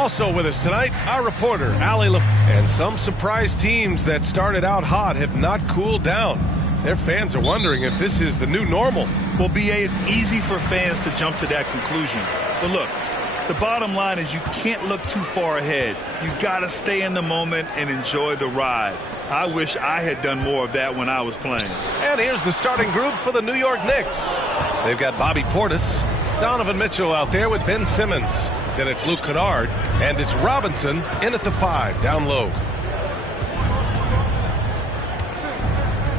Also with us tonight, our reporter, and some surprise teams that started out hot have not cooled down. Their fans are wondering if this is the new normal. Well, B.A., it's easy for fans to jump to that conclusion. But look, the bottom line is you can't look too far ahead. You've got to stay in the moment and enjoy the ride. I wish I had done more of that when I was playing. And here's the starting group for the New York Knicks. They've got Bobby Portis, Donovan Mitchell out there with Ben Simmons. Then it's Luke Kennard, and it's Robinson in at the 5, down low.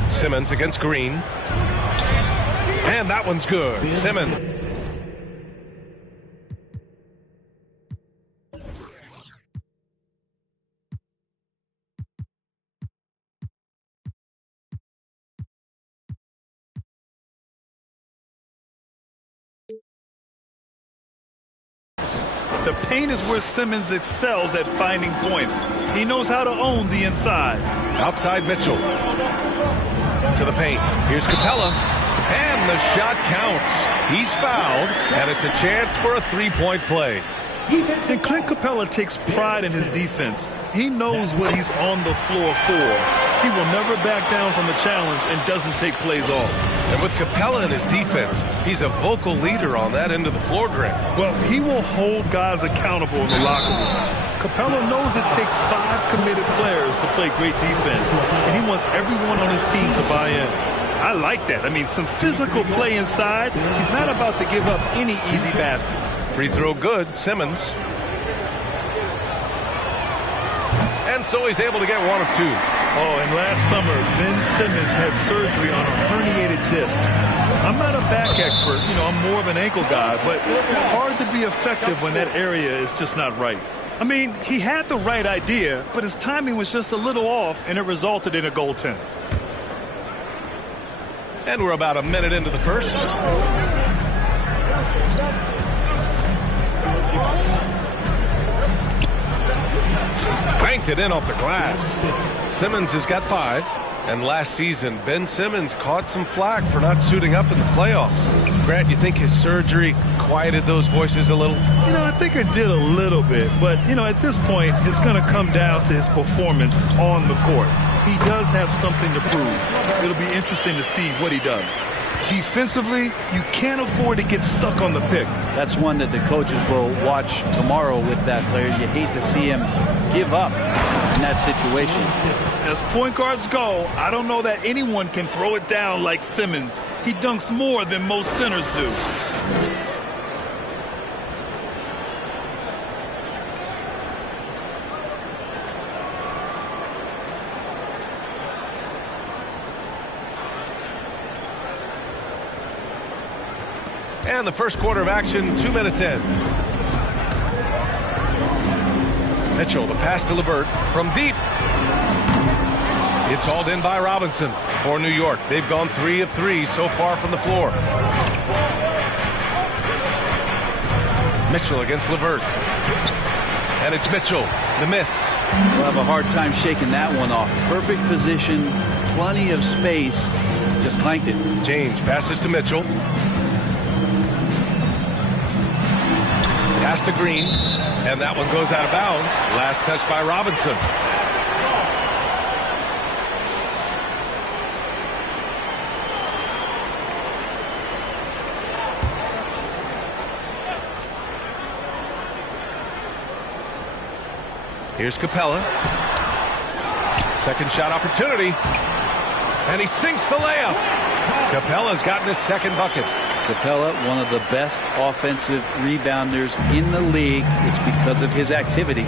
Simmons against Green. And that one's good. Simmons. The paint is where Simmons excels at finding points. He knows how to own the inside. Outside Mitchell. To the paint. Here's Capella. And the shot counts. He's fouled, and it's a chance for a three-point play. And Clint Capella takes pride in his defense. He knows what he's on the floor for. He will never back down from the challenge and doesn't take plays off. And with Capella in his defense, he's a vocal leader on that end of the floor grab. Well, he will hold guys accountable in the locker room. Capella knows it takes 5 committed players to play great defense, and he wants everyone on his team to buy in. I like that. I mean, some physical play inside. He's not about to give up any easy baskets. Free throw good, Simmons. And so he's able to get 1 of 2. Oh, and last summer, Ben Simmons had surgery on a herniated disc. I'm not a back expert. You know, I'm more of an ankle guy, but hard to be effective when that area is just not right. I mean, he had the right idea, but his timing was just a little off, and it resulted in a goaltend. And we're about a minute into the first. Banked it in off the glass. Simmons has got 5. And last season, Ben Simmons caught some flack for not suiting up in the playoffs. Grant, you think his surgery quieted those voices a little? You know, I think it did a little bit. But, you know, at this point, it's going to come down to his performance on the court. He does have something to prove. It'll be interesting to see what he does. Defensively, you can't afford to get stuck on the pick. That's one that the coaches will watch tomorrow with that player. You hate to see him give up in that situation. As point guards go, I don't know that anyone can throw it down like Simmons. He dunks more than most centers do. And the first quarter of action, 2 minutes in. Mitchell, the pass to LeVert from deep. It's hauled in by Robinson for New York. They've gone 3 of 3 so far from the floor. Mitchell against LeVert. And it's Mitchell, the miss. We'll have a hard time shaking that one off. Perfect position, plenty of space. Just clanked it. James passes to Mitchell. Pass to Green, and that one goes out of bounds. Last touch by Robinson. Here's Capella. Second shot opportunity, and he sinks the layup. Capella's gotten his second bucket. Capella, one of the best offensive rebounders in the league. It's because of his activity.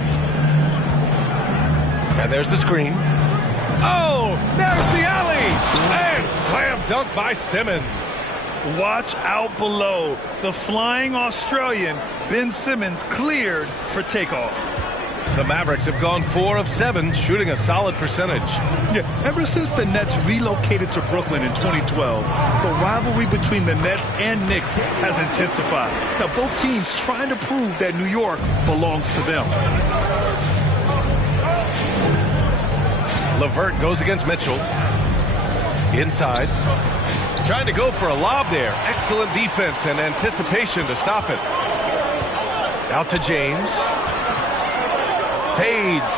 And there's the screen. Oh, there's the alley. And slam dunk by Simmons. Watch out below. The flying Australian, Ben Simmons, cleared for takeoff. The Mavericks have gone 4 of 7, shooting a solid percentage. Yeah, ever since the Nets relocated to Brooklyn in 2012, the rivalry between the Nets and Knicks has intensified. Now, both teams trying to prove that New York belongs to them. LeVert goes against Mitchell. Inside. Trying to go for a lob there. Excellent defense and anticipation to stop it. Out to James. Fades.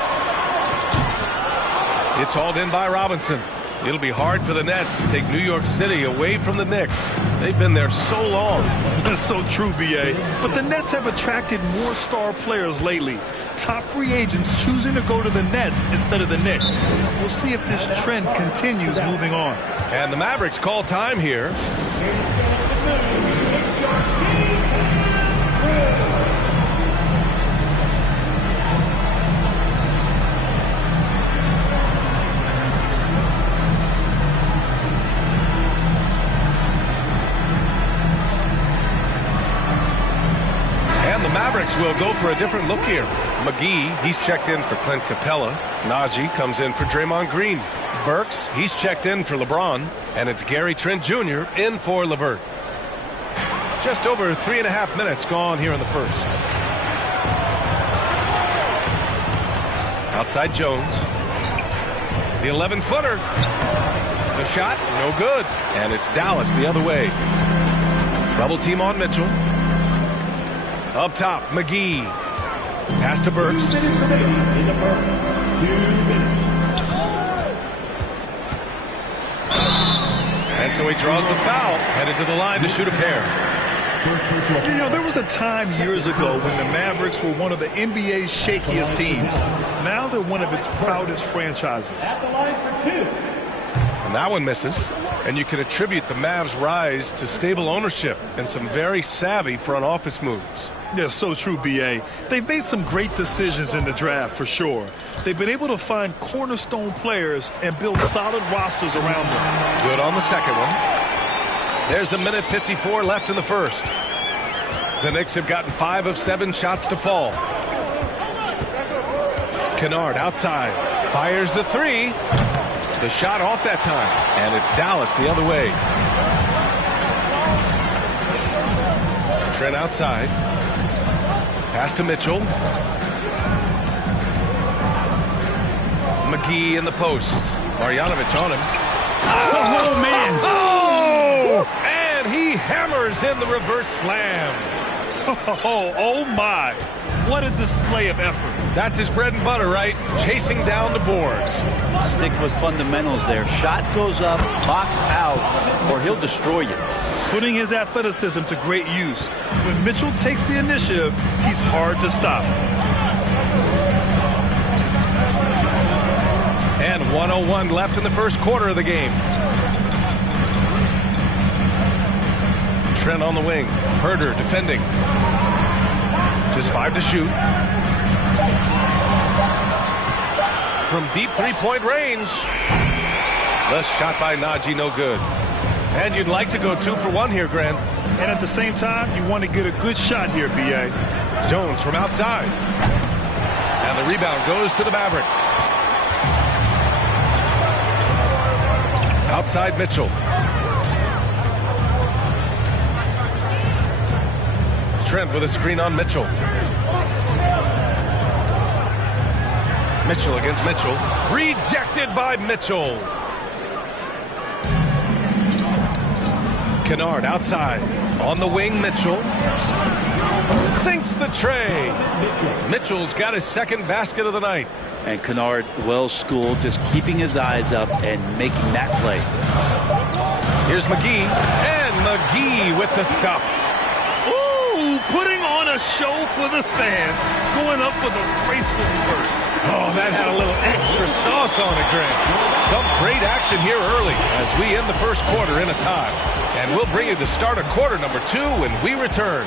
It's hauled in by Robinson. It'll be hard for the Nets to take New York City away from the Knicks. They've been there so long. That's so true, B.A. But the Nets have attracted more star players lately. Top free agents choosing to go to the Nets instead of the Knicks. We'll see if this trend continues moving on. And the Mavericks call time here. Mavericks will go for a different look here. McGee, he's checked in for Clint Capella. Najee comes in for Draymond Green. Burks, he's checked in for LeBron. And it's Gary Trent Jr. in for LeVert. Just over 3.5 minutes gone here in the first. Outside Jones. The 11-footer. The shot, no good. And it's Dallas the other way. Double team on Mitchell. Up top, McGee. Pass to Burks. And so he draws the foul, headed to the line to shoot a pair. You know, there was a time years ago when the Mavericks were one of the NBA's shakiest teams. Now they're one of its proudest franchises. And that one misses. And you can attribute the Mavs' rise to stable ownership and some very savvy front office moves. Yeah, so true, B.A. They've made some great decisions in the draft, for sure. They've been able to find cornerstone players and build solid rosters around them. Good on the second one. There's 1:54 left in the first. The Knicks have gotten 5 of 7 shots to fall. Kennard outside. Fires the 3. The shot off that time. And it's Dallas the other way. Trent outside. Pass to Mitchell. McGee in the post. Marjanovic on him. Oh, man. Oh! And he hammers in the reverse slam. Oh, my. What a display of effort. That's his bread and butter, right? Chasing down the boards. Stick with fundamentals there. Shot goes up, box out, or he'll destroy you. Putting his athleticism to great use. When Mitchell takes the initiative, he's hard to stop. And 1:01 left in the first quarter of the game. Trent on the wing. Herder defending. Just 5 to shoot. From deep three-point range. The shot by Najee, no good. And you'd like to go 2 for 1 here, Grant. And at the same time, you want to get a good shot here, B.A. Jones from outside. And the rebound goes to the Mavericks. Outside Mitchell. Trent with a screen on Mitchell. Mitchell against Mitchell. Rejected by Mitchell. Kennard outside. On the wing, Mitchell. Sinks the tray. Mitchell's got his second basket of the night. And Kennard, well schooled, just keeping his eyes up and making that play. Here's McGee. And McGee with the stuff. Ooh, putting on a show for the fans. Going up for the graceful reverse. Oh, that had a little extra sauce on it, Grant. Some great action here early as we end the first quarter in a tie. And we'll bring you the start of quarter number 2 when we return.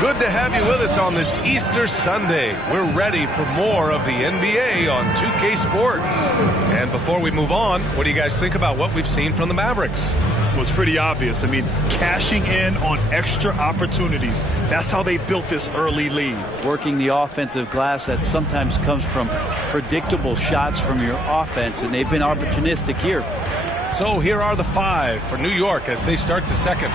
Good to have you with us on this Easter Sunday. We're ready for more of the NBA on 2K Sports. And before we move on, what do you guys think about what we've seen from the Mavericks? Well, it's pretty obvious. I mean, cashing in on extra opportunities. That's how they built this early lead. Working the offensive glass that sometimes comes from predictable shots from your offense, and they've been opportunistic here. So here are the 5 for New York as they start the second.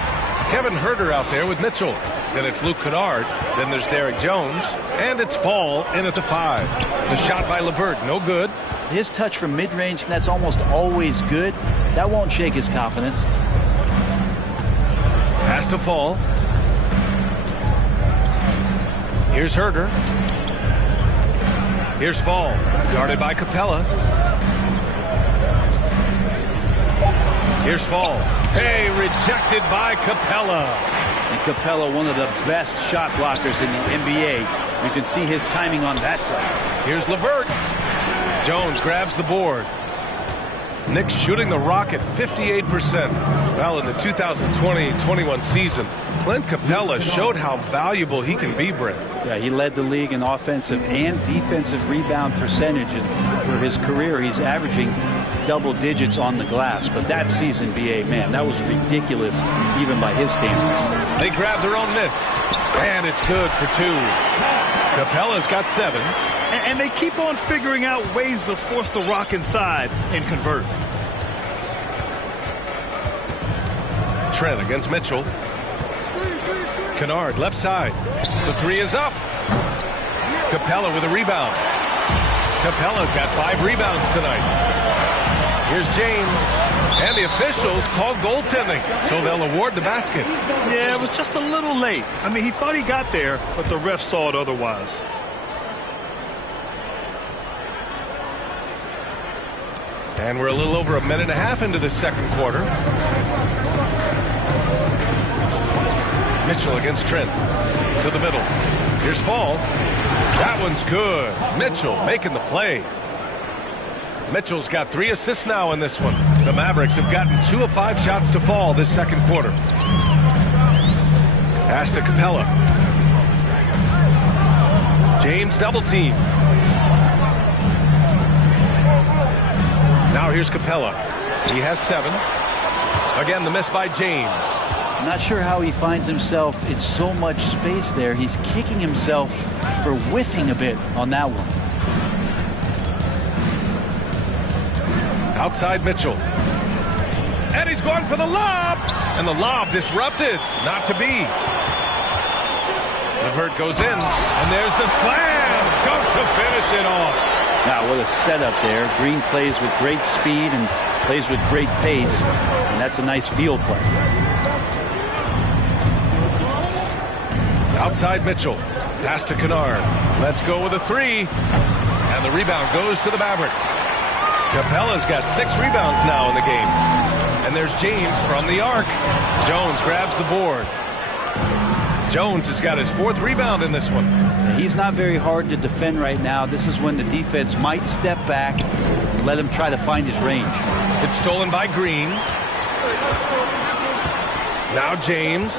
Kevin Herder out there with Mitchell. Then it's Luke Kennard. Then there's Derrick Jones. And it's Fall in at the 5. The shot by LeVert, no good. His touch from mid-range, that's almost always good. That won't shake his confidence. Pass to Fall. Here's Herder. Here's Fall, guarded by Capella. Here's Fall. Hey, rejected by Capella. And Capella, one of the best shot blockers in the NBA. You can see his timing on that play. Here's LeVert. Jones grabs the board. Knicks shooting the rock at 58%. Well, in the 2020-21 season, Clint Capella showed how valuable he can be, Brent. Yeah, he led the league in offensive and defensive rebound percentage. And for his career, he's averaging double digits on the glass. But that season, B.A., man, that was ridiculous, even by his standards. They grab their own miss, and it's good for 2. Capella's got 7. And they keep on figuring out ways to force the rock inside and convert. Trent against Mitchell. Kennard left side. The 3 is up. Capella with a rebound. Capella's got 5 rebounds tonight. Here's James. And the officials call goaltending, so they'll award the basket. Yeah, it was just a little late. I mean, he thought he got there, but the ref saw it otherwise. And we're a little over a minute and a half into the second quarter. Mitchell against Trent. To the middle. Here's Fall. That one's good. Mitchell making the play. Mitchell's got 3 assists now in this one. The Mavericks have gotten 2 of 5 shots to fall this second quarter. Pass to Capella. James double teamed. Now here's Capella. He has 7. Again, the miss by James. I'm not sure how he finds himself in so much space there. He's kicking himself for whiffing a bit on that one. Outside Mitchell. And he's going for the lob. And the lob disrupted. Not to be. LeVert goes in. And there's the slam. Dunk to finish it off. Now, what a setup there. Green plays with great speed and plays with great pace. And that's a nice field play. Outside Mitchell. Pass to Kennard. Let's go with a 3. And the rebound goes to the Mavericks. Capella's got 6 rebounds now in the game. And there's James from the arc. Jones grabs the board. Jones has got his 4th rebound in this one. He's not very hard to defend right now. This is when the defense might step back and let him try to find his range. It's stolen by Green. Now James.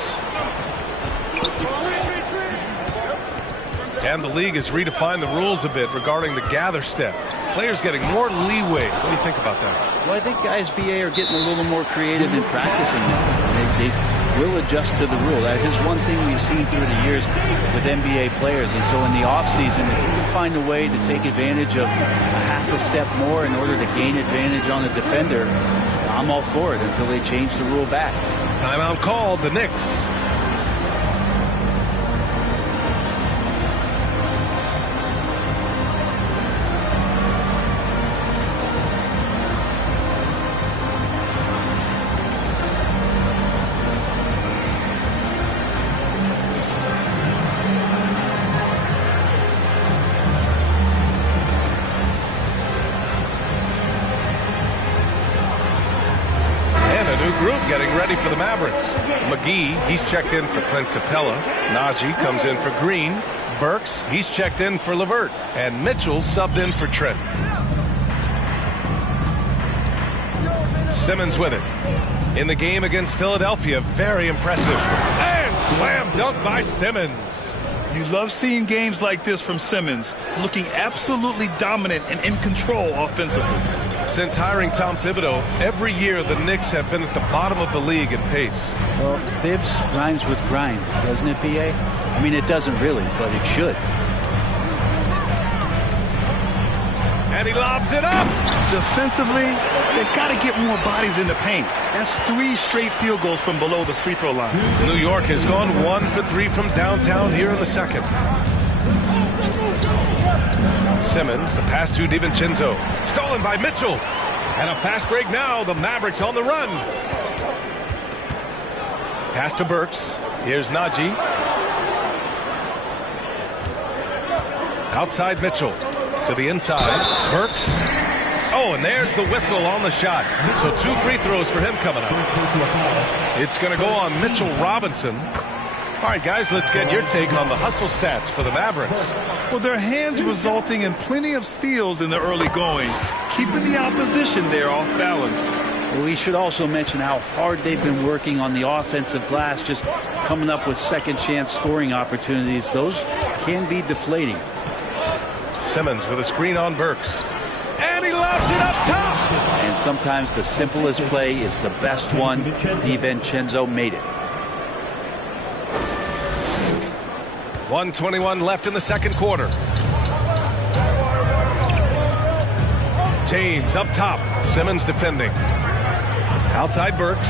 And the league has redefined the rules a bit regarding the gather step. Players getting more leeway. What do you think about that? Well, I think guys, BA, are getting a little more creative in practicing now. They will adjust to the rule. That is one thing we've seen through the years with NBA players. And so in the offseason, if you can find a way to take advantage of a half a step more in order to gain advantage on the defender, I'm all for it until they change the rule back. Timeout called, the Knicks. Getting ready for the Mavericks. McGee, he's checked in for Clint Capella. Najee comes in for Green. Burks, he's checked in for LeVert. And Mitchell subbed in for Trent. Simmons with it. In the game against Philadelphia, very impressive. And slam dunk by Simmons. You love seeing games like this from Simmons, looking absolutely dominant and in control offensively. Since hiring Tom Thibodeau, every year the Knicks have been at the bottom of the league in pace. Well, Thibs rhymes with grind, doesn't it, B.A.? I mean, it doesn't really, but it should. And he lobs it up. Defensively, they've got to get more bodies in the paint. That's 3 straight field goals from below the free throw line. New York has gone 1 for 3 from downtown here in the second. Simmons, the pass to DiVincenzo. Stolen by Mitchell. And a fast break now. The Mavericks on the run. Pass to Burks. Here's Najee. Outside Mitchell to the inside. Burks. Oh, and there's the whistle on the shot. So 2 free throws for him coming up. It's going to go on Mitchell Robinson. All right, guys, let's get your take on the hustle stats for the Mavericks. Well, their hands resulting in plenty of steals in the early going, keeping the opposition there off balance. We should also mention how hard they've been working on the offensive glass, just coming up with second chance scoring opportunities. Those can be deflating. Simmons with a screen on Burks. And he lobs it up top. And sometimes the simplest play is the best one. DiVincenzo made it. 1:21 left in the second quarter. James up top. Simmons defending. Outside Burks.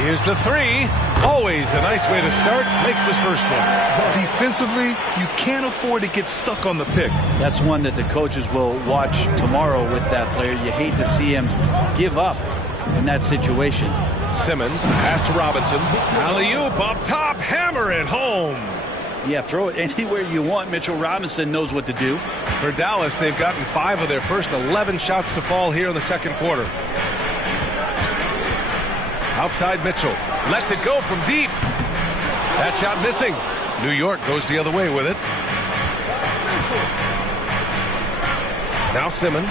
Here's the 3. Always a nice way to start. Makes his first one. Defensively, you can't afford to get stuck on the pick. That's one that the coaches will watch tomorrow with that player. You hate to see him give up in that situation. Simmons, the pass to Robinson. Alley-oop up top. Hammer it home. Yeah, throw it anywhere you want. Mitchell Robinson knows what to do. For Dallas, they've gotten 5 of their first 11 shots to fall here in the second quarter. Outside Mitchell. Lets it go from deep. That shot missing. New York goes the other way with it. Now Simmons.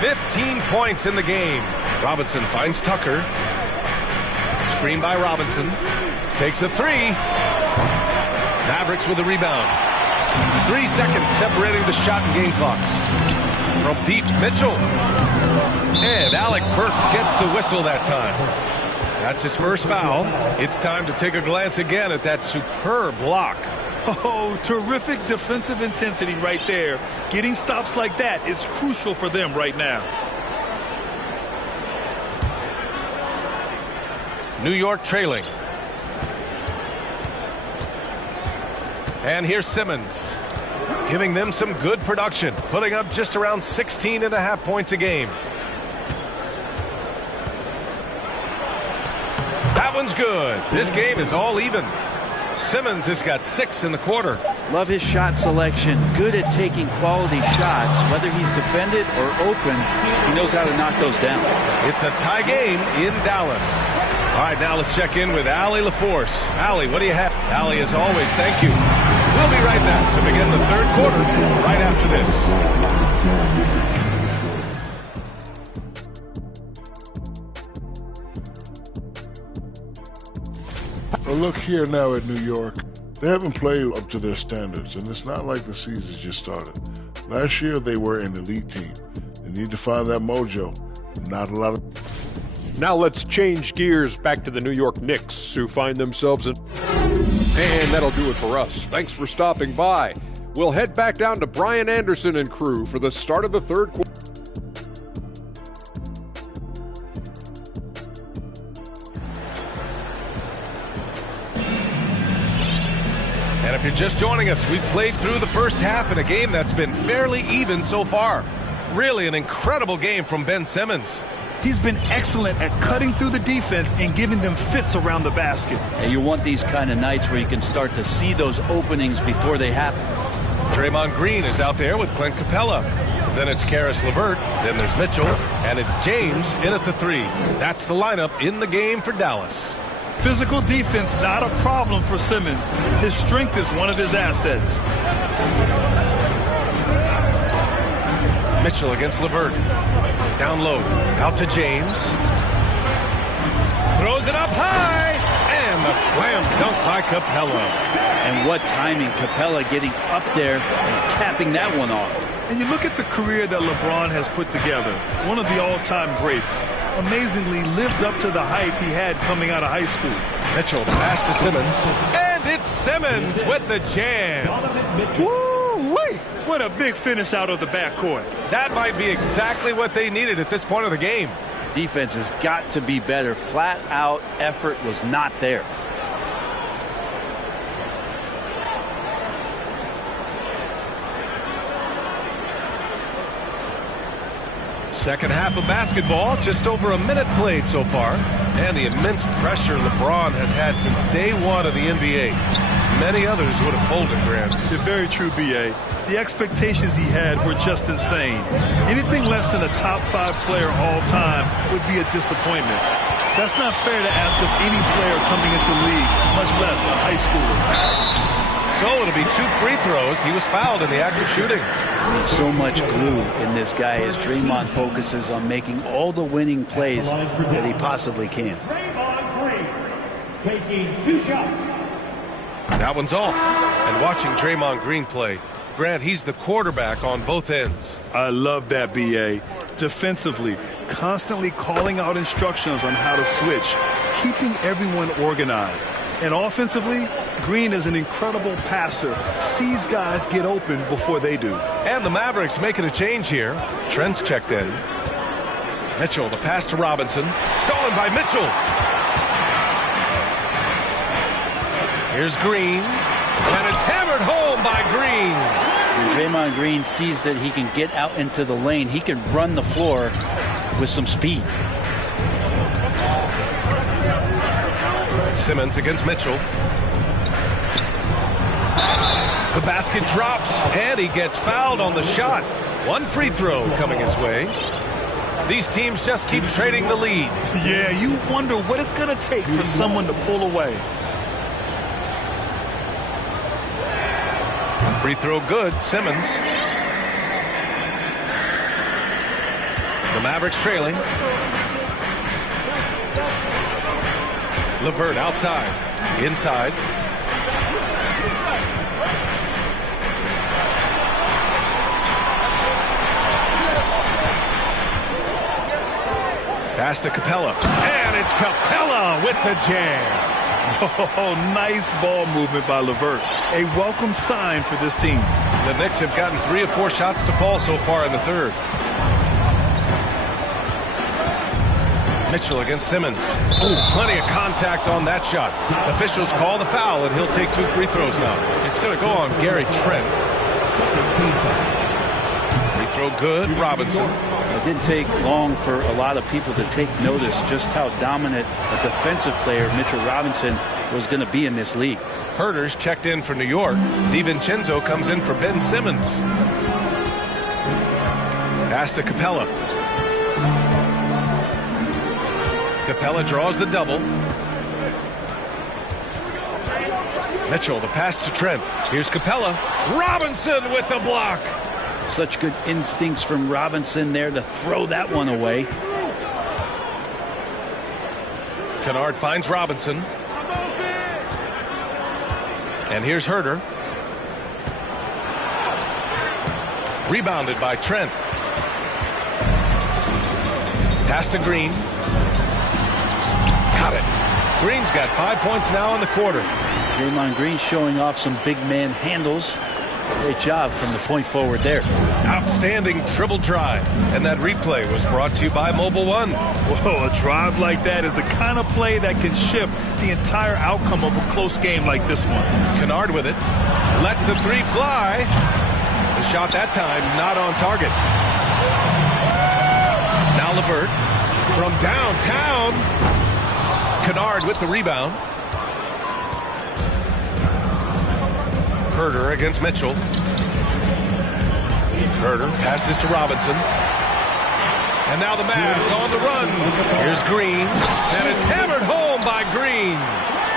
15 points in the game. Robinson finds Tucker. Screen by Robinson. Takes a 3. Mavericks with a rebound. 3 seconds separating the shot and game clocks. From deep, Mitchell. And Alec Burks gets the whistle that time. That's his first foul. It's time to take a glance again at that superb block. Oh, terrific defensive intensity right there. Getting stops like that is crucial for them right now. New York trailing. And here's Simmons, giving them some good production, putting up just around 16.5 points a game. That one's good. This game is all even. Simmons has got 6 in the quarter. Love his shot selection. Good at taking quality shots. Whether he's defended or open, he knows how to knock those down. It's a tie game in Dallas. All right, now let's check in with Allie LaForce. Allie, what do you have? Allie, as always, thank you. We'll be right back to begin the third quarter right after this. Well, look here now at New York. They haven't played up to their standards, and it's not like the season's just started. Last year, they were an elite team. They need to find that mojo. Not a lot of... Now let's change gears back to the New York Knicks, who find themselves in... And that'll do it for us. Thanks for stopping by. We'll head back down to Brian Anderson and crew for the start of the third quarter. And if you're just joining us, we've played through the first half in a game that's been fairly even so far. Really an incredible game from Ben Simmons. He's been excellent at cutting through the defense and giving them fits around the basket. And you want these kind of nights where you can start to see those openings before they happen. Draymond Green is out there with Clint Capella. Then it's Karis LeVert. Then there's Mitchell. And it's James in at the 3. That's the lineup in the game for Dallas. Physical defense not a problem for Simmons. His strength is one of his assets. Mitchell against LeVert. Down low. Out to James. Throws it up high. And the slam dunk by Capella. And what timing. Capella getting up there and capping that one off. And you look at the career that LeBron has put together. One of the all-time greats. Amazingly lived up to the hype he had coming out of high school. Mitchell pass to Simmons. And it's Simmons with the jam. Woo-wee! What a big finish out of the backcourt. That might be exactly what they needed at this point of the game. Defense has got to be better. Flat out effort was not there. Second half of basketball, just over a minute played so far. And the immense pressure LeBron has had since day one of the NBA. many others would have folded, Grant. You're very true, B.A. The expectations he had were just insane. Anything less than a top 5 player all time would be a disappointment. That's not fair to ask of any player coming into league, much less a high schooler. So it'll be 2 free throws. He was fouled in the act of shooting. So much glue in this guy as Draymond focuses on making all the winning plays that he possibly can. Taking 2 shots. That one's off. And watching Draymond Green play, Grant, he's the quarterback on both ends. I love that, B.A. Defensively, constantly calling out instructions on how to switch, keeping everyone organized. And offensively, Green is an incredible passer, sees guys get open before they do. And the Mavericks making a change here. Trent's checked in. Mitchell, the pass to Robinson. Stolen by Mitchell. Here's Green. And it's hammered home by Green. When Draymond Green sees that he can get out into the lane, he can run the floor with some speed. Simmons against Mitchell. The basket drops, and he gets fouled on the shot. 1 free throw coming his way. These teams just keep trading the lead. Yeah, you wonder what it's going to take for someone to pull away. Free throw good, Simmons. The Mavericks trailing. LeVert outside. Inside. Pass to Capella. And it's Capella with the jam. Oh, nice ball movement by LeVert. A welcome sign for this team. The Knicks have gotten 3 or 4 shots to fall so far in the third. Mitchell against Simmons. Oh, plenty of contact on that shot. Officials call the foul, and he'll take 2 free throws now. It's going to go on Gary Trent. Free throw good, Robinson. It didn't take long for a lot of people to take notice just how dominant a defensive player Mitchell Robinson was going to be in this league. Herter's checked in for New York. DiVincenzo comes in for Ben Simmons. Pass to Capella. Capella draws the double. Mitchell, the pass to Trent. Here's Capella. Robinson with the block. Such good instincts from Robinson there to throw that one away. Kennard finds Robinson. And here's Herter. Rebounded by Trent. Pass to Green. Got it. Green's got 5 points now in the quarter. Draymond Green showing off some big man handles. Great job from the point forward there. Outstanding dribble drive. And that replay was brought to you by Mobile One. Whoa, a drive like that is the kind of play that can shift the entire outcome of a close game like this one. Kennard with it. Lets the 3 fly. The shot that time not on target. Now LeVert from downtown. Kennard with the rebound. Herter against Mitchell. Herter passes to Robinson. And now the Mavs on the run. Here's Green. And it's hammered home by Green.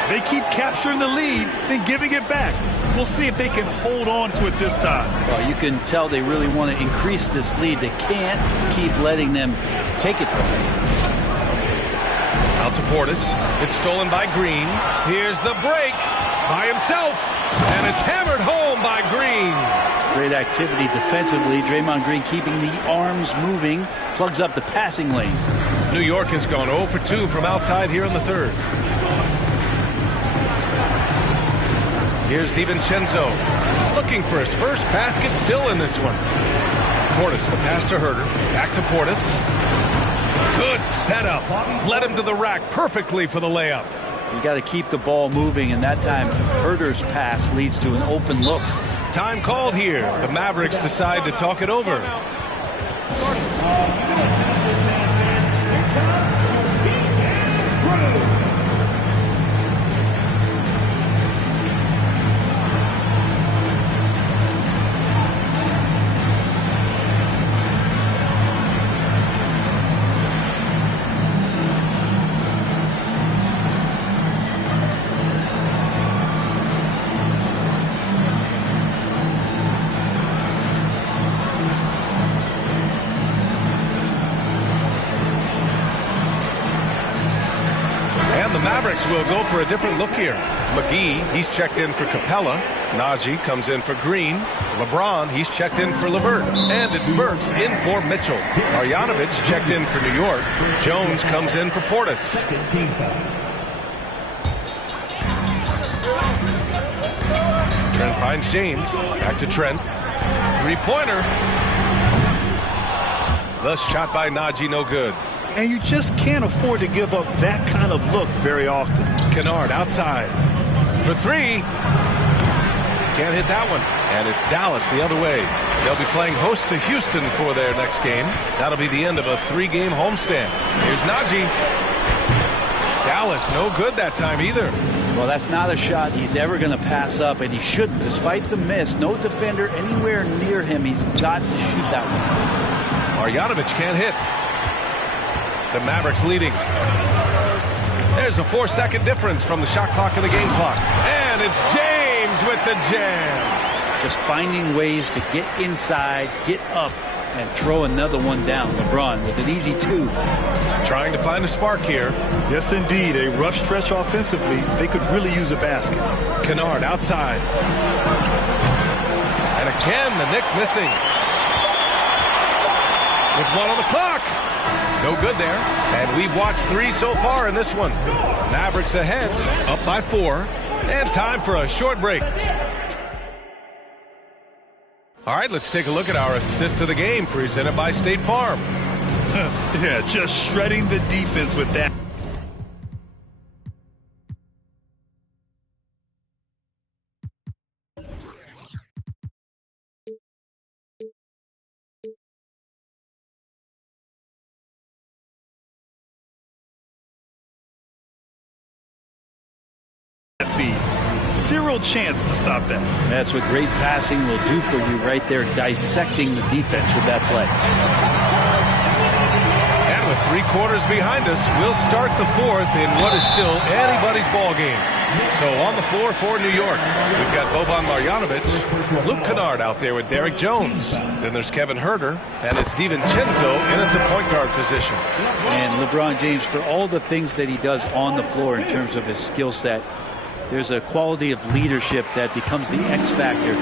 They keep capturing the lead, then giving it back. We'll see if they can hold on to it this time. Well, you can tell they really want to increase this lead. They can't keep letting them take it from them. Out to Portis. It's stolen by Green. Here's the break by himself. And it's hammered home by Green. Great activity defensively. Draymond Green keeping the arms moving. Plugs up the passing lanes. New York has gone 0 for 2 from outside here in the third. Here's DiVincenzo. Looking for his first basket still in this one. Portis, the pass to Herter. Back to Portis. Good setup. Led him to the rack perfectly for the layup. You got to keep the ball moving, and that time Herter's pass leads to an open look. Time called here. The Mavericks decide to talk it over. And the Mavericks will go for a different look here. McGee, he's checked in for Capella. Najee comes in for Green. LeBron, he's checked in for LeVert. And it's Burks in for Mitchell. Marjanovic checked in for New York. Jones comes in for Portis. Trent finds James. Back to Trent. Three-pointer. The shot by Najee, no good. And you just can't afford to give up that kind of look very often. Kennard outside for three. Can't hit that one. And it's Dallas the other way. They'll be playing host to Houston for their next game. That'll be the end of a 3-game homestand. Here's Najee. Dallas no good that time either. Well, that's not a shot he's ever going to pass up, and he shouldn't. Despite the miss, no defender anywhere near him. He's got to shoot that one. Marjanovic can't hit. The Mavericks leading. There's a 4-second difference from the shot clock and the game clock. And it's James with the jam. Just finding ways to get inside, get up, and throw another one down. LeBron with an easy 2. Trying to find a spark here. Yes, indeed. A rough stretch offensively. They could really use a basket. Kennard outside. And again, the Knicks missing. With 1 on the clock. No good there. And we've watched 3 so far in this one. Mavericks ahead, up by 4. And time for a short break. All right, let's take a look at our assist of the game presented by State Farm. Yeah, just shredding the defense with that. Zero chance to stop that. That's what great passing will do for you right there, dissecting the defense with that play. And with 3 quarters behind us, we'll start the 4th in what is still anybody's ball game. So on the floor for New York, we've got Boban Marjanovic, Luke Kennard out there with Derek Jones. Then there's Kevin Huerter, and it's DiVincenzo in at the point guard position. And LeBron James, for all the things that he does on the floor in terms of his skill set, there's a quality of leadership that becomes the X factor.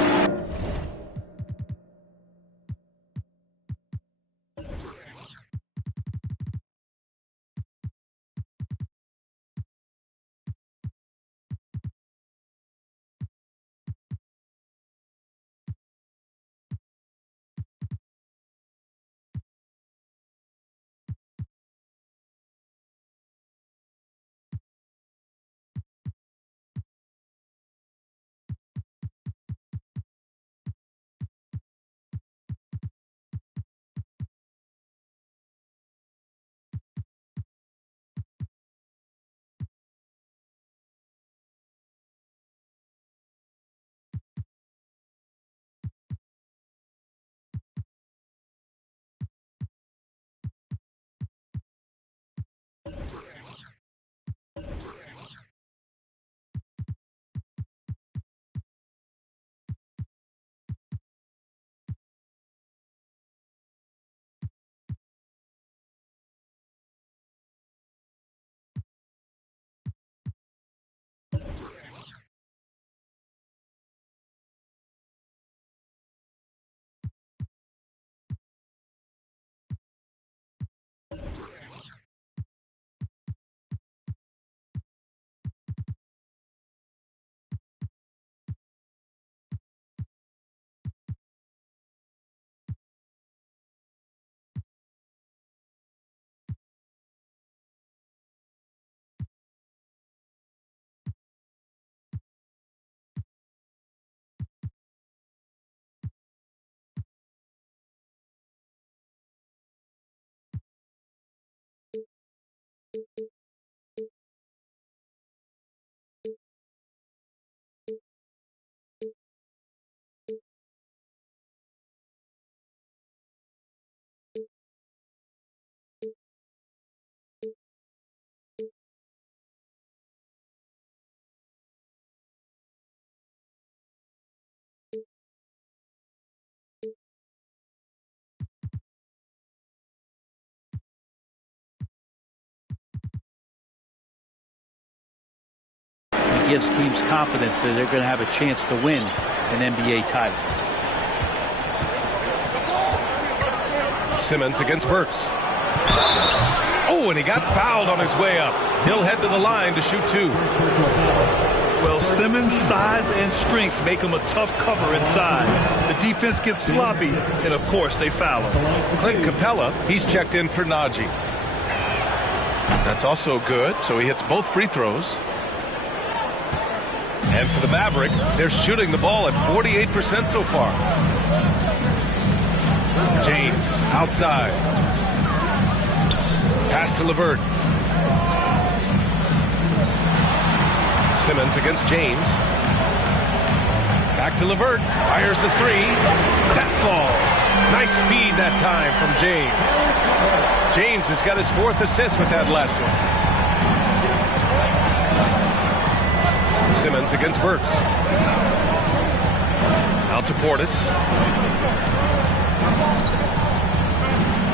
gives teams confidence that they're going to have a chance to win an NBA title. Simmons against Burks. Oh, and he got fouled on his way up. He'll head to the line to shoot 2. Well, Simmons' size and strength make him a tough cover inside. The defense gets sloppy, and of course they foul him. Clint Capella, he's checked in for Najee. That's also good, so he hits both free throws. And for the Mavericks, they're shooting the ball at 48% so far. James, outside. Pass to LeVert. Simmons against James. Back to LeVert. Fires the 3. That falls. Nice feed that time from James. James has got his 4th assist with that last one. Simmons against Burks. Out to Portis.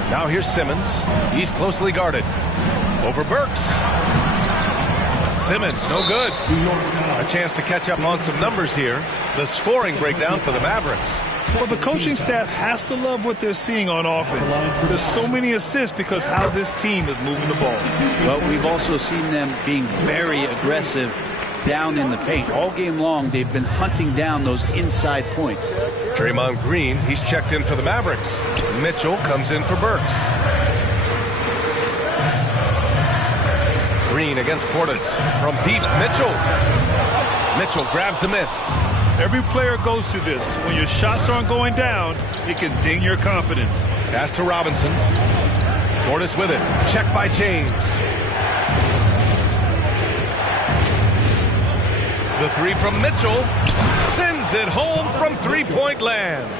Now here's Simmons. He's closely guarded. Over Burks. Simmons, no good. A chance to catch up on some numbers here. The scoring breakdown for the Mavericks. Well, the coaching staff has to love what they're seeing on offense. There's so many assists because how this team is moving the ball. Well, we've also seen them being very aggressive down in the paint. All game long, they've been hunting down those inside points. Draymond Green, he's checked in for the Mavericks. Mitchell comes in for Burks. Green against Portis. From deep, Mitchell. Mitchell grabs a miss. Every player goes through this. When your shots aren't going down, it can ding your confidence. Pass to Robinson. Portis with it. Check by James. The 3 from Mitchell sends it home from three-point land.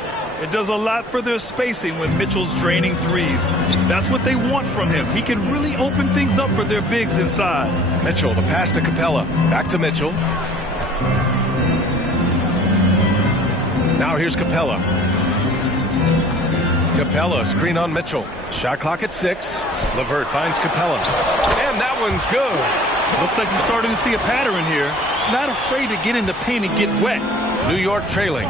It does a lot for their spacing when Mitchell's draining threes. That's what they want from him. He can really open things up for their bigs inside. Mitchell, the pass to Capella. Back to Mitchell. Now here's Capella. Capella, screen on Mitchell. Shot clock at 6. LeVert finds Capella. And that one's good. Looks like you're starting to see a pattern here. Not afraid to get in the paint and get wet. New York trailing.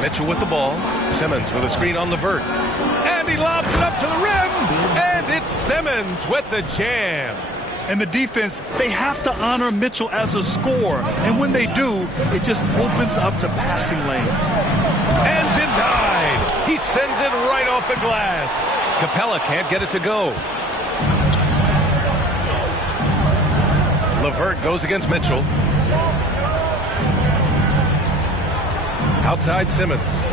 Mitchell with the ball. Simmons with a screen on LeVert. And he lobs it up to the rim. And it's Simmons with the jam. And the defense, they have to honor Mitchell as a scorer. And when they do, it just opens up the passing lanes. And denied. He sends it right off the glass. Capella can't get it to go. LeVert goes against Mitchell. Outside Simmons.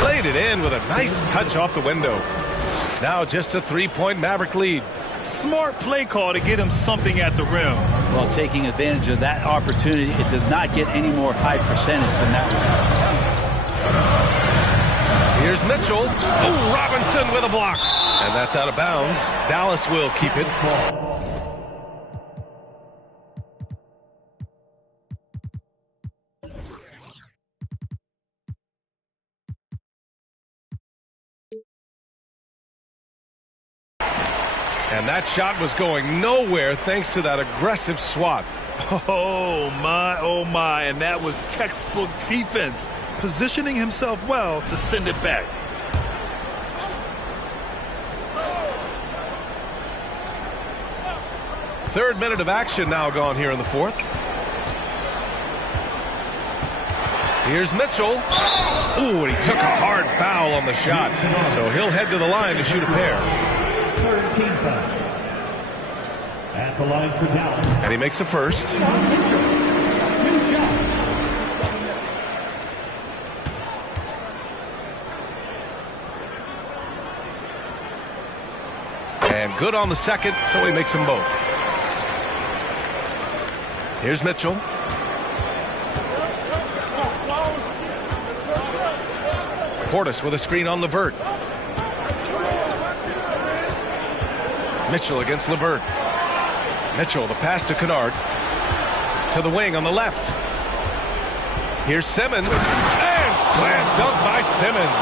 Played it in with a nice touch off the window. Now just a 3-point Maverick lead. Smart play call to get him something at the rim. Well, taking advantage of that opportunity, it does not get any more high percentage than that one. Here's Mitchell. Oh, Robinson with a block. And that's out of bounds. Dallas will keep it. And that shot was going nowhere thanks to that aggressive swat. Oh my, and that was textbook defense, positioning himself well to send it back. Third minute of action now gone here in the fourth. Here's Mitchell. Ooh, and he took a hard foul on the shot. So he'll head to the line to shoot a pair. 13 foul. At the line for Dallas. And he makes a first. And good on the second, so he makes them both. Here's Mitchell. Portis with a screen on LeVert. Mitchell against LeVert. Mitchell, the pass to Kennard. To the wing on the left. Here's Simmons. And slam dunk by Simmons.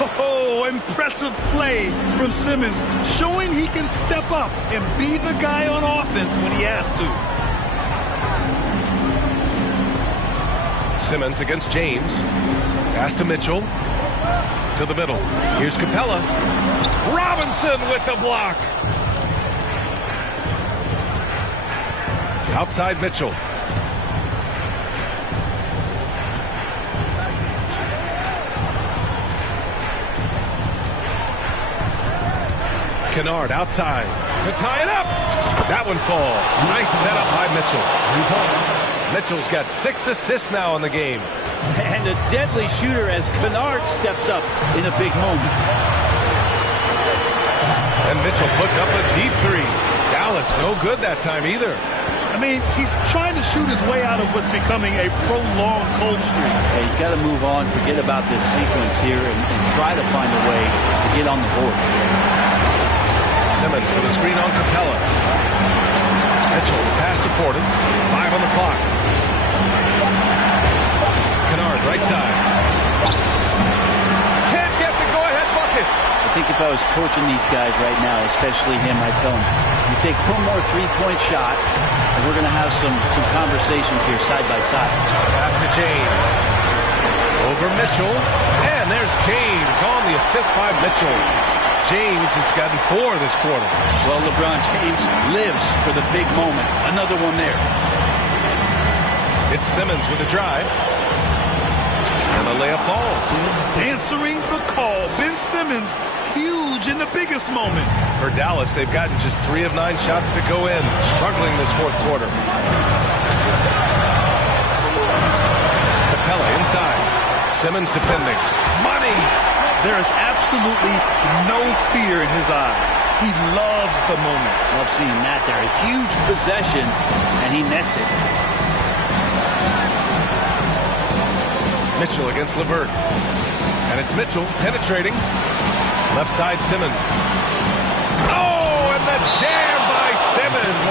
Oh, impressive play from Simmons, showing he can step up and be the guy on offense when he has to. Simmons against James. Pass to Mitchell. To the middle. Here's Capella. Robinson with the block. Outside Mitchell. Kennard outside to tie it up. That one falls. Nice setup by Mitchell. Mitchell's got 6 assists now in the game. And a deadly shooter as Kennard steps up in a big moment. And Mitchell puts up a deep three. Dallas no good that time either. I mean, he's trying to shoot his way out of what's becoming a prolonged cold streak. Yeah, he's got to move on, forget about this sequence here, and try to find a way to get on the board. Simmons with a screen on Capella. Mitchell, pass to Portis. 5 on the clock. Kennard, right side. Can't get the go-ahead bucket. I think if I was coaching these guys right now, especially him, I'd tell him, you take one more three-point shot, and we're going to have some conversations here side by side. Pass to James. Over Mitchell. And there's James on the assist by Mitchell. James has gotten 4 this quarter. Well, LeBron James lives for the big moment. Another one there. It's Simmons with a drive. And the layup falls. Answering the call. Ben Simmons, huge in the biggest moment. For Dallas, they've gotten just 3 of 9 shots to go in. Struggling this fourth quarter. Capella inside. Simmons defending. Money! There is absolutely no fear in his eyes. He loves the moment. Love seeing that there. A huge possession, and he nets it. Mitchell against LeVert. And it's Mitchell penetrating. Left side Simmons. Oh, and the jam by Simmons.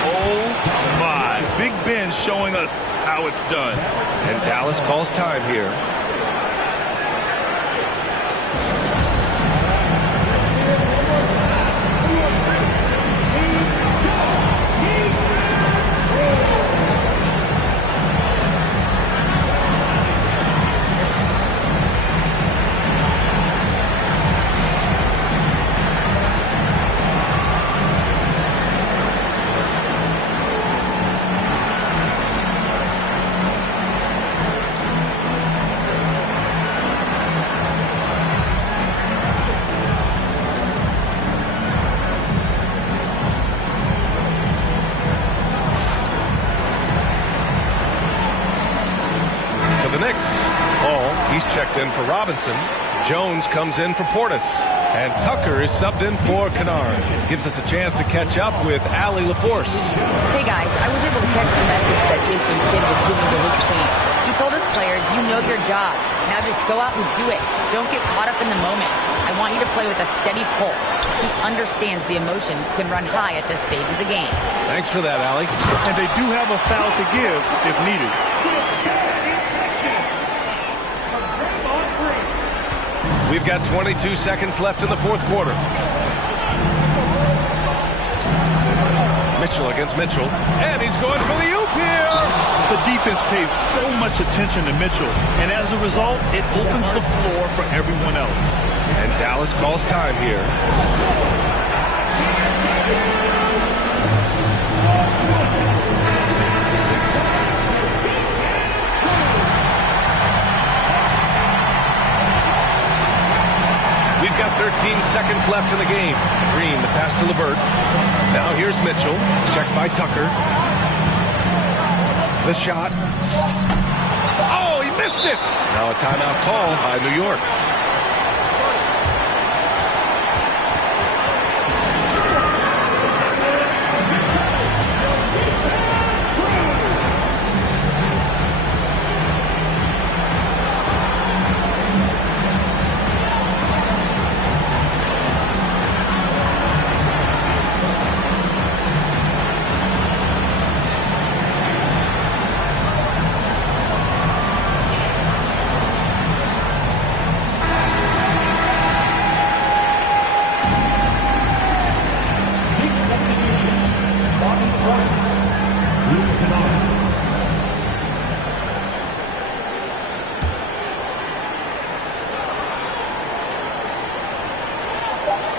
Oh, my. Big Ben showing us how it's done. And Dallas calls time here. Checked in for Robinson. Jones comes in for Portis. And Tucker is subbed in for Kennard. Gives us a chance to catch up with Allie LaForce. Hey guys, I was able to catch the message that Jason Kidd was giving to his team. He told his players, you know your job. Now just go out and do it. Don't get caught up in the moment. I want you to play with a steady pulse. He understands the emotions can run high at this stage of the game. Thanks for that, Allie. And they do have a foul to give if needed. We've got 22 seconds left in the fourth quarter. Mitchell against Mitchell. And he's going for the oop here. The defense pays so much attention to Mitchell. And as a result, it opens the floor for everyone else. And Dallas calls time here. We've got 13 seconds left in the game. Green, the pass to LeVert. Now here's Mitchell. Checked by Tucker. The shot. Oh, he missed it. Now a timeout call by New York.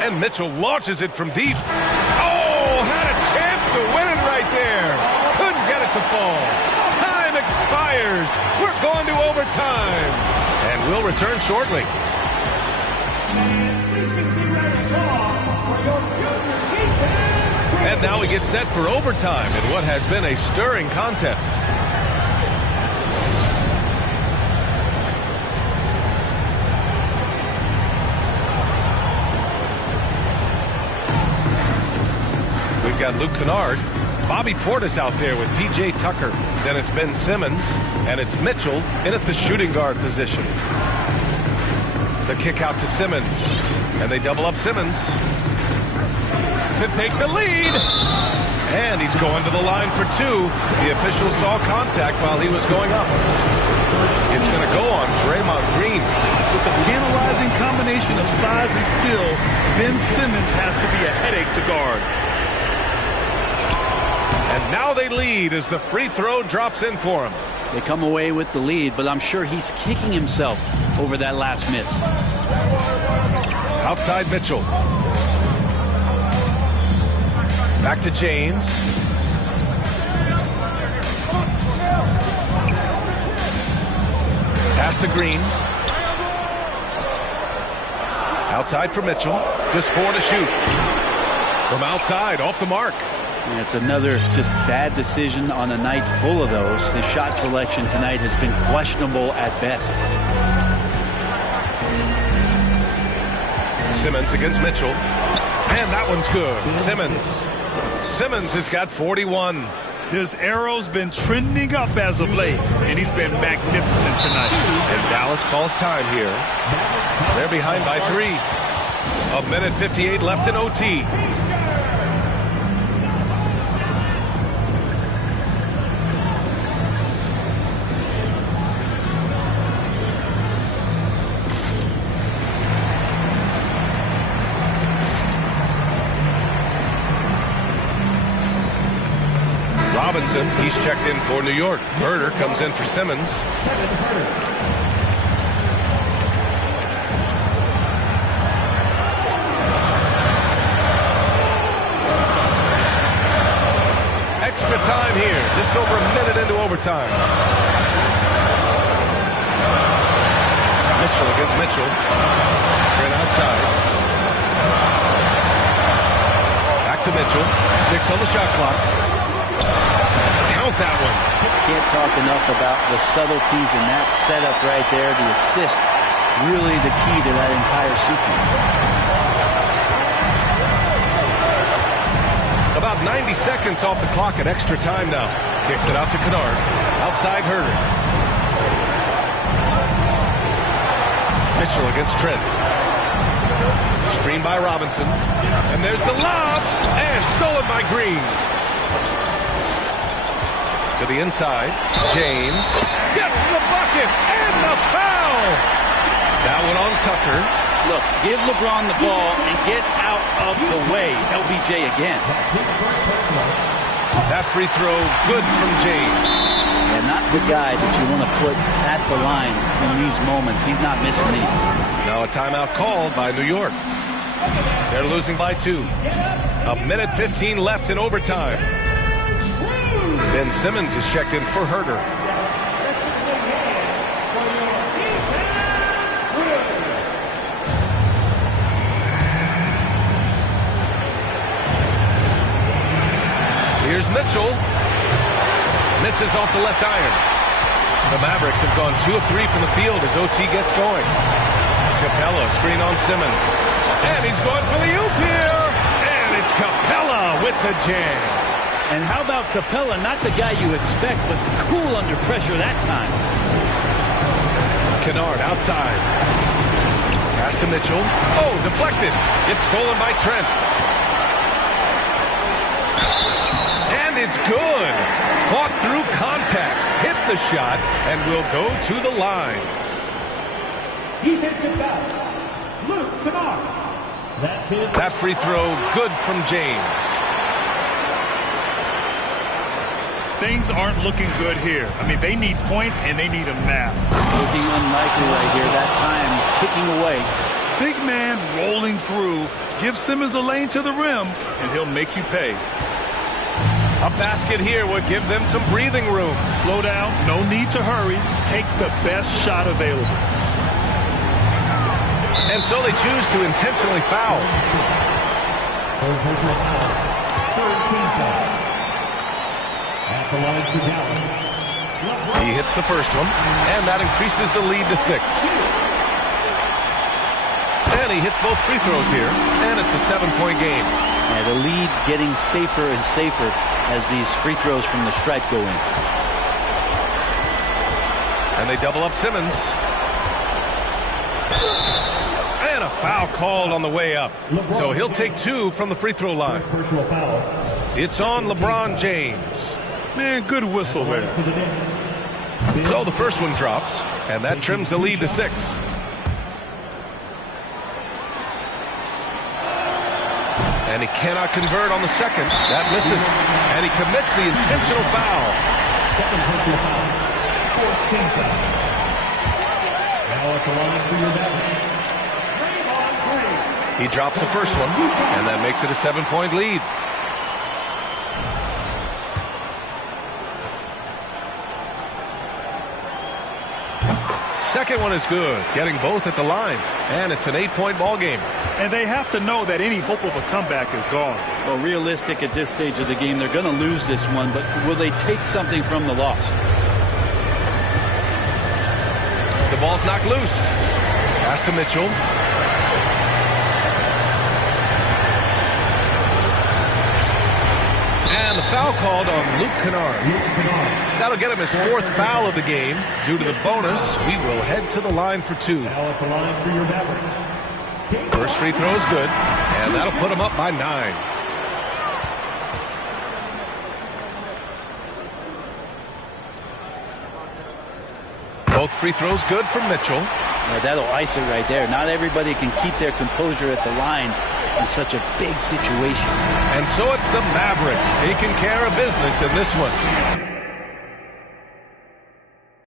And Mitchell launches it from deep. Oh, had a chance to win it right there. Couldn't get it to fall. Time expires. We're going to overtime. And we'll return shortly. And now we get set for overtime in what has been a stirring contest. We've got Luke Kennard, Bobby Portis out there with P.J. Tucker. Then it's Ben Simmons, and it's Mitchell in at the shooting guard position. The kick out to Simmons, and they double up Simmons to take the lead. And he's going to the line for two. The official saw contact while he was going up. It's going to go on Draymond Green. With a tantalizing combination of size and skill, Ben Simmons has to be a headache to guard. And now they lead as the free throw drops in for him. They come away with the lead, but I'm sure he's kicking himself over that last miss. Outside Mitchell. Back to James. Pass to Green. Outside for Mitchell. Just 4 to shoot. From outside, off the mark. And it's another just bad decision on a night full of those. His shot selection tonight has been questionable at best. Simmons against Mitchell. And that one's good. Simmons has got 41. His arrow's been trending up as of late, and he's been magnificent tonight. And Dallas calls time here. They're behind by 3. 1:58 left in OT. Robinson, he's checked in for New York. Herder comes in for Simmons. Extra time here, just over a minute into overtime. Mitchell against Mitchell. Trent outside. Back to Mitchell. 6 on the shot clock. Count that one. Can't talk enough about the subtleties in that setup right there. The assist, really the key to that entire sequence. About 90 seconds off the clock at extra time now. Kicks it out to Kennard. Outside Herder. Mitchell against Trent. Screen by Robinson. And there's the lob. And stolen by Green. To the inside. James. Gets the bucket. And the foul. That one on Tucker. Look, give LeBron the ball and get out of the way. LBJ again. That free throw good from James. And not the guy that you want to put at the line in these moments. He's not missing these. Now a timeout called by New York. They're losing by 2. 1:15 left in overtime. Ben Simmons is checked in for Herder. Here's Mitchell. Misses off the left iron. The Mavericks have gone 2 of 3 from the field as OT gets going. Capella, screen on Simmons. And he's going for the oop here. And it's Capella with the jam. And how about Capella? Not the guy you expect, but cool under pressure that time. Kennard outside. Pass to Mitchell. Oh, deflected. It's stolen by Trent. And it's good. Fought through contact. Hit the shot and will go to the line. Defensive foul. Luke Kennard. That's his. That free throw good from James. Things aren't looking good here. I mean, they need points and they need them now. Looking unlikely right here. That time ticking away. Big man rolling through. Give Simmons a lane to the rim, and he'll make you pay. A basket here would give them some breathing room. Slow down. No need to hurry. Take the best shot available. And so they choose to intentionally foul. At the line for Dallas. He hits the first one, and that increases the lead to 6. And he hits both free throws here, and it's a 7-point game. Yeah, the lead getting safer and safer as these free throws from the stripe go in. And they double up Simmons. And a foul called on the way up. So he'll take 2 from the free throw line. Personal foul. It's on LeBron James. Man, good whistle there. So the first one drops, and that trims the lead to 6. And he cannot convert on the second. That misses. And he commits the intentional foul. Second personal foul. 14 foul. Now at the line for your Badnewz. He drops the first one, and that makes it a 7-point lead. Second one is good, getting both at the line. And it's an 8-point ball game. And they have to know that any hope of a comeback is gone. Well, realistic at this stage of the game, they're going to lose this one, but will they take something from the loss? The ball's knocked loose. Pass to Mitchell. And the foul called on Luke Kennard. That'll get him his 4th foul of the game. Due to the bonus, we will head to the line for 2. Now at the line for your Badnewz. First free throw is good, and that'll put him up by 9. Both free throws good from Mitchell. Now that'll ice it right there. Not everybody can keep their composure at the line in such a big situation. And so it's the Mavericks taking care of business in this one.